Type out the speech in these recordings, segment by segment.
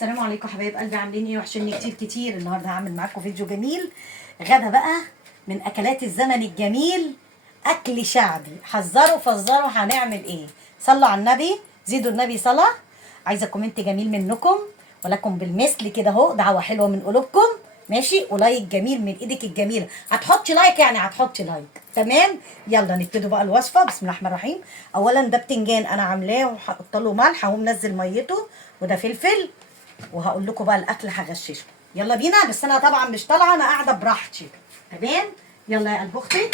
السلام عليكم حبايب قلبي، عاملين ايه؟ وحشني كتير كتير. النهارده هعمل معاكم فيديو جميل، غدا بقى من اكلات الزمن الجميل، اكل شعبي. حذروا فزروا هنعمل ايه؟ صلوا على النبي، زيدوا النبي صلاه. عايزه كومنت جميل منكم، ولكم بالمثل كده اهو، دعوه حلوه من قلوبكم ماشي، ولايك جميل من ايدك الجميله. هتحطي لايك يعني هتحطي لايك، تمام؟ يلا نبتدي بقى الوصفه. بسم الله الرحمن الرحيم. اولا ده بتنجان انا عاملاه وهحط له ملح اهو منزل ميته، وده فلفل، وهقول لكم بقى الاكل هغششكم. يلا بينا. بس انا طبعا مش طالعه، انا قاعده براحتي، تمام؟ يلا يا قلب اختي،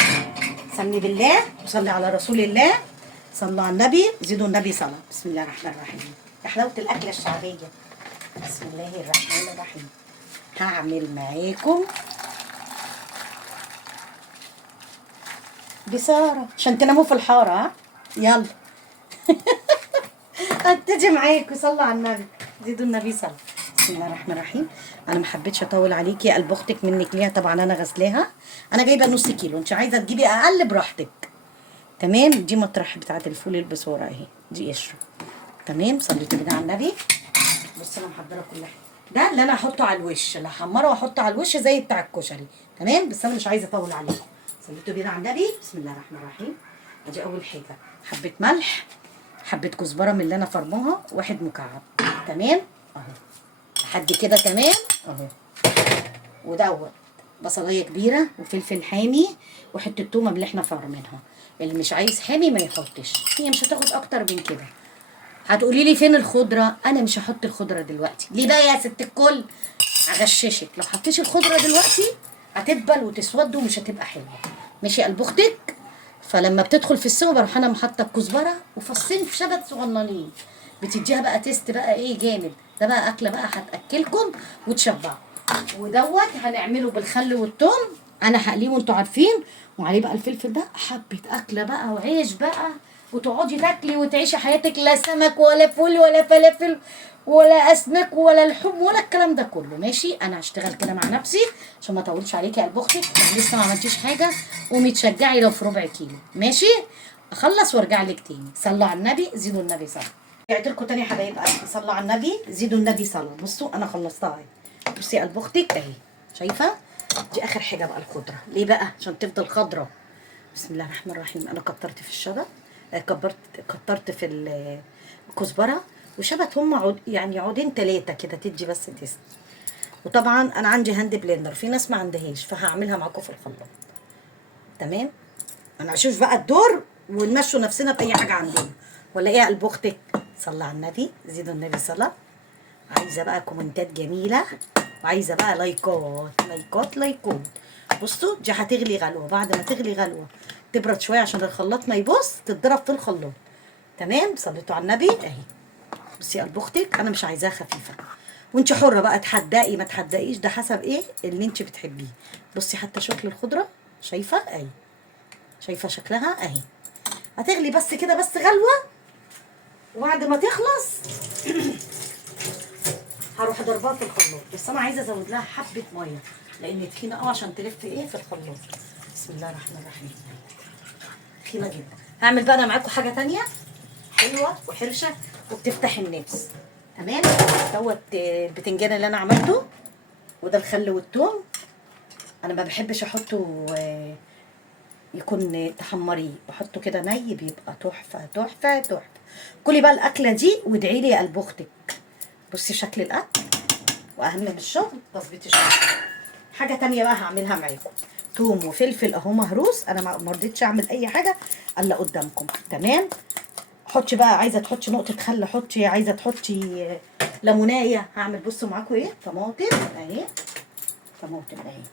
صلي بالله وصلي على رسول الله، صلوا على النبي، زيدوا النبي صلاه. بسم الله الرحمن الرحيم. يا حلاوه الاكله الشعبيه. بسم الله الرحمن الرحيم. هعمل معاكم بصارة عشان تناموا في الحاره، ها؟ يلا ابتدي معاكم. صلوا على النبي، زيدوا النبي صلاه. بسم الله الرحمن الرحيم. انا ما حبيتش اطول عليكي يا قلب اختك، منك ليها طبعا، انا غسلاها. انا جايبه نص كيلو، انت عايزه تجيبي اقل براحتك، تمام؟ دي مطرح بتاعت الفول البصوره اهي، دي قشره، تمام؟ صليتوا كده على النبي. بص انا محضره كل حاجه، ده اللي انا هحطه على الوش، اللي هحمره واحطه على الوش زي بتاع الكشري، تمام؟ بس انا مش عايزه اطول عليكم. صليتوا كده على النبي. بسم الله الرحمن الرحيم. ادي اول حاجه، حبه ملح، حبه كزبره من اللي انا فرموها، واحد مكعب، تمام؟ اهو لحد كده تمام اهو. ودوت بصلايه كبيره وفلفل حامي وحته تومه من اللي احنا فرمينها. اللي مش عايز حامي ما يحطش، هي مش هتاخد اكتر من كده. هتقولي لي فين الخضره؟ انا مش هحط الخضره دلوقتي. ليه بقى يا ست الكل؟ اغششك، لو حطيتي الخضره دلوقتي هتدبل وتسود ومش هتبقى حلوه، ماشي يا قلب اختك؟ فلما بتدخل في السوا بروح انا محطه الكزبره وفصين في شبت صغننين، بتديها بقى تيست بقى ايه جامد. ده بقى اكله بقى هتاكلكم وتشبعوا. ودوت هنعمله بالخل والثوم، انا هقليه وانتوا عارفين، وعليه بقى الفلفل ده. حبه اكله بقى وعيش بقى، وتقعدي تاكلي وتعيشي حياتك، لا سمك ولا فول ولا فلافل ولا اسماك ولا لحوم ولا الكلام ده كله، ماشي؟ انا هشتغل كده مع نفسي عشان ما اطولش عليكي يا قلب اختك. لسه ما عملتيش حاجه، قومي تشجعي لو في ربع كيلو، ماشي؟ اخلص وارجع لك تاني. صلوا على النبي، زيدوا النبي صلاه. رجعت لكم تاني يا حبايب قلبي. صلوا على النبي، زيدوا النبي صلاه. بصوا انا خلصتها اهي، بصي يا قلب اختك اهي، شايفه؟ دي اخر حاجه بقى الخضره. ليه بقى؟ عشان تفضل خضره. بسم الله الرحمن الرحيم. انا كترت في الشبت، كترت في الكزبره وشبت، هم يعني عودين ثلاثه كده تدي بس تيست. وطبعا انا عندي هاند بلندر، في ناس ما عندهاش، فهعملها معاكم في الخلاط، تمام؟ انا هشوف بقى الدور ونمشوا نفسنا باي حاجه عندنا، ولا ايه يا قلب اختك؟ صلى على النبي، زيدوا النبي صلاه. عايزه بقى كومنتات جميله، وعايزه بقى لايكات لايكات لايكات. بصوا دي هتغلي غلوه، بعد ما تغلي غلوه تبرد شويه عشان الخلاط ما يبص، تتضرب في الخلاط، تمام؟ صليتوا على النبي اهي. بصي يا قلب اختك انا مش عايزاها خفيفه، وانت حره بقى تحدقي ما تحدقيش، ده حسب ايه اللي انت بتحبيه. بصي حتى شكل الخضره، شايفه اهي؟ شايفه شكلها اهي؟ هتغلي بس كده بس غلوه، وبعد ما تخلص هروح ضربها في الخلاط. بس انا عايزه ازود لها حبه ميه لان تخينه قوي عشان تلف ايه في الخلاط. بسم الله الرحمن الرحيم. تخينه جدا. هعمل بقى انا معاكم حاجه تانية حلوه وحرشه وبتفتح النفس، تمام؟ دوت البتنجان اللي انا عملته، وده الخل والثوم. انا ما بحبش احطه يكون تحمريه، بحطه كده ني، بيبقى تحفه تحفه تحفه. كلي بقى الاكله دي وادعي لي يا قلب اختك. بصي شكل الاكل، واهم من الشغل تظبيط الشغل. حاجه تانية بقى هعملها معاكم، توم وفلفل اهو مهروس. انا ما رضيتش اعمل اي حاجه الا قدامكم، تمام؟ حطي بقى، عايزه تحطي نقطه خل حطي، عايزه تحطي ليمونايه هعمل. بصوا معاكم ايه، طماطم اهي، طماطم اهي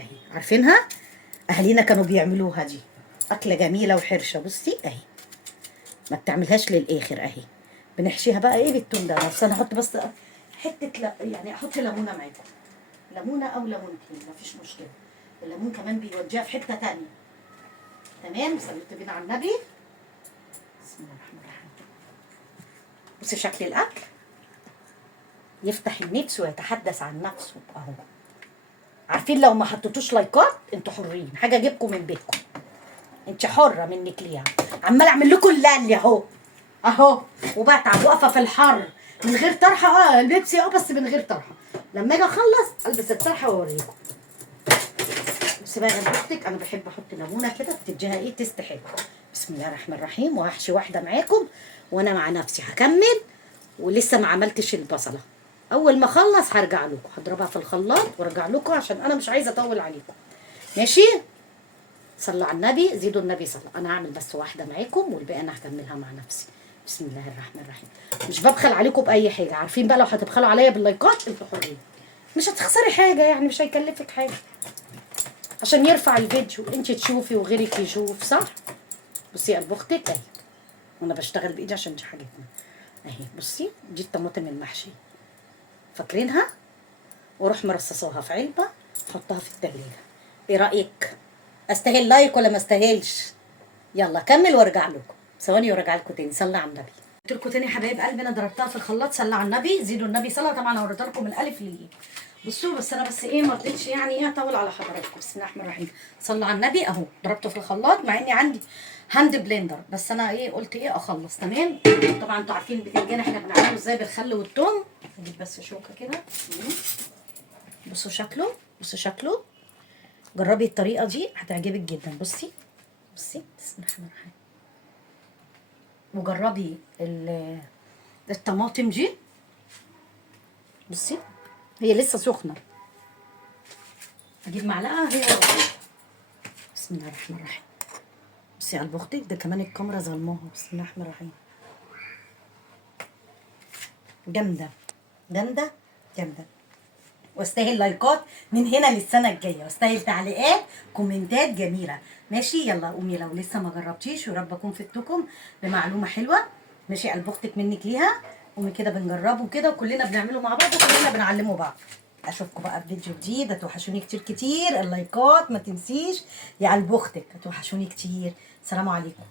اهي، عارفينها؟ اهالينا كانوا بيعملوها، دي اكله جميله وحرشه. بصي اهي، ما بتعملهاش للاخر اهي. بنحشيها بقى ايه بالتوم ده. بس انا احط بس حته يعني احط ليمونه معاكم، ليمونه او ليمونتين مفيش مشكله، الليمون كمان بيوديها في حته تانية، تمام؟ صليت بينا على النبي. بسم الله الرحمن الرحيم. بصي شكل الاكل يفتح النفس ويتحدث عن نفسه اهو. عارفين لو ما حطيتوش لايكات انتوا حرين، حاجه اجيبكم من بيتكم، انت حره منك ليها. عمال اعمل لكم اللي اهو اهو، وبتعب واقفه في الحر من غير طرحه. البيبسي بس من غير طرحه. لما اجي اخلص البس الطرحه واوريكم. بس بقى يا اختك انا بحب احط ليمونه كده بتديها ايه تيست حلو. بسم الله الرحمن الرحيم. وهحشي واحده معاكم وانا مع نفسي هكمل، ولسه ما عملتش البصله. اول ما اخلص هرجع لكم، هضربها في الخلاط وارجع لكم عشان انا مش عايزه اطول عليكم. ماشي؟ صلوا على النبي، زيدوا النبي صلى. انا هعمل بس واحده معاكم والباقي انا هكملها مع نفسي. بسم الله الرحمن الرحيم. مش ببخل عليكم باي حاجه، عارفين بقى لو هتبخلوا عليا باللايكات انتوا حرين، مش هتخسري حاجه يعني، مش هيكلفك حاجه عشان يرفع الفيديو انت تشوفي وغيرك يشوف، صح؟ بصي يا قلب اختك اهي، وانا بشتغل بايدي عشان دي حاجتنا اهي. بصي دي الطماطم المحشيه، فاكرينها؟ واروح مرصصاها في علبه احطها في التلاجة. ايه رايك؟ استاهل لايك ولا ما استاهلش؟ يلا كمل وارجع لكم ثواني وارجع لكم تاني. صلى على النبي. قلت لكم تاني يا حبايب قلبي انا ضربتها في الخلاط. صلى على النبي، زيدوا النبي صلى. طبعا انا وريتها لكم من الالف للياء. بصوا بس انا بس ايه ما رضيتش يعني ايه اطول على حضراتكم. بسم الله الرحمن الرحيم. صلى على النبي اهو ضربته في الخلاط، مع اني عندي هاند بلندر بس انا ايه قلت ايه اخلص. تمام. طبعا انتوا عارفين البتنجان احنا بنعمله ازاي بالخل والثوم. اجيب بس شوكه كده. بصوا شكله، بصوا شكله. جربي الطريقه دي هتعجبك جدا. بصي بصي بسم الله الرحمن الرحيم. وجربي الطماطم دي. بصي هي لسه سخنه. اجيب معلقه هي بسم الله الرحمن الرحيم. بصي يا قلب اختك ده كمان الكاميرا ظلموها. بسم الله الرحمن الرحيم. جامده جامده جامده، واستاهل لايكات من هنا للسنه الجايه، واستاهل تعليقات كومنتات جميله. ماشي؟ يلا قومي لو لسه ما جربتيش، ورب اكون فدتكم بمعلومه حلوه. ماشي؟ قلب اختك منك ليها. قومي كده بنجربه كده وكلنا بنعمله مع بعض وكلنا بنعلمه بعض. اشوفكم بقى في فيديو جديد. هتوحشوني كتير كتير. اللايكات ما تنسيش يا قلب اختك، هتوحشوني كتير. سلام عليكم.